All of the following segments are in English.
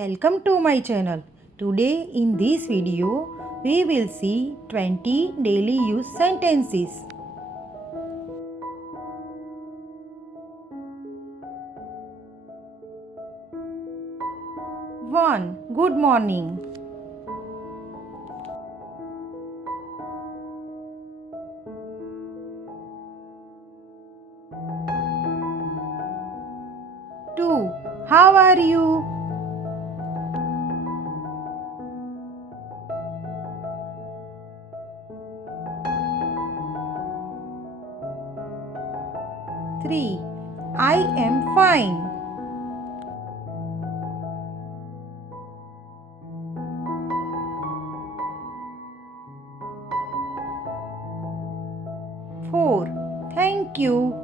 Welcome to my channel. Today in this video we will see 20 daily use sentences. 1. Good morning. 2. How are you? 3. I am fine. 4. Thank you.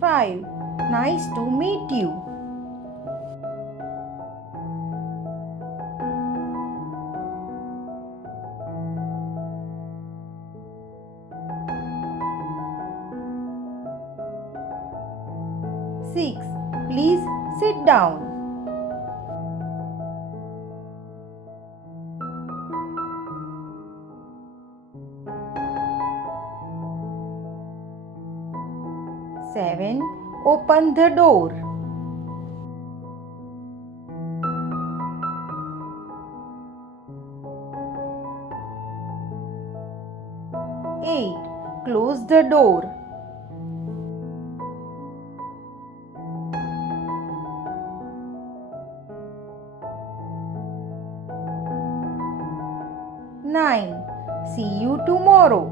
5. Nice to meet you. 6. Please sit down. 7. Open the door. 8. Close the door. 9. See you tomorrow.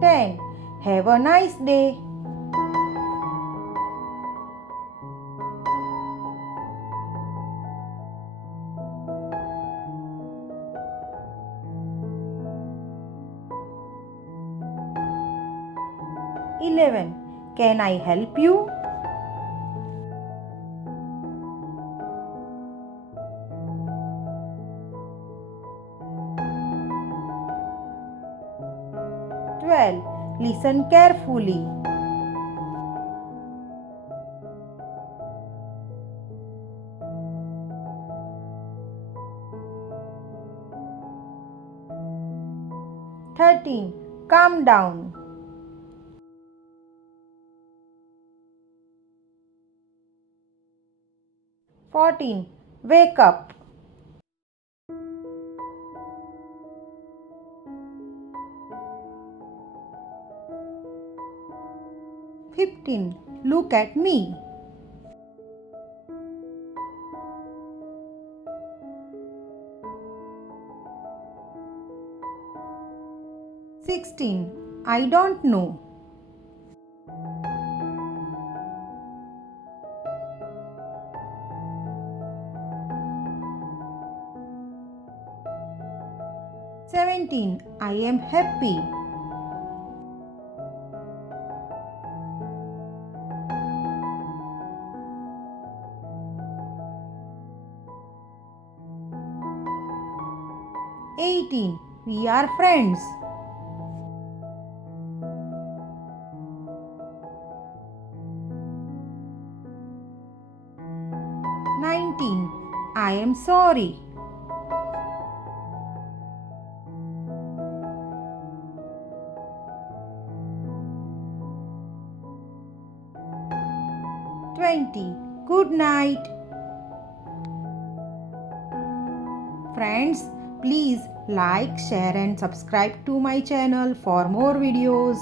10. Have a nice day. 11. Can I help you? 12. Listen carefully. 13. Calm down. 14. Wake up. 15. Look at me. 16. I don't know. 17. I am happy. 18. We are friends. 19. I am sorry. 20. Good night. Friends, please like, share and subscribe to my channel for more videos.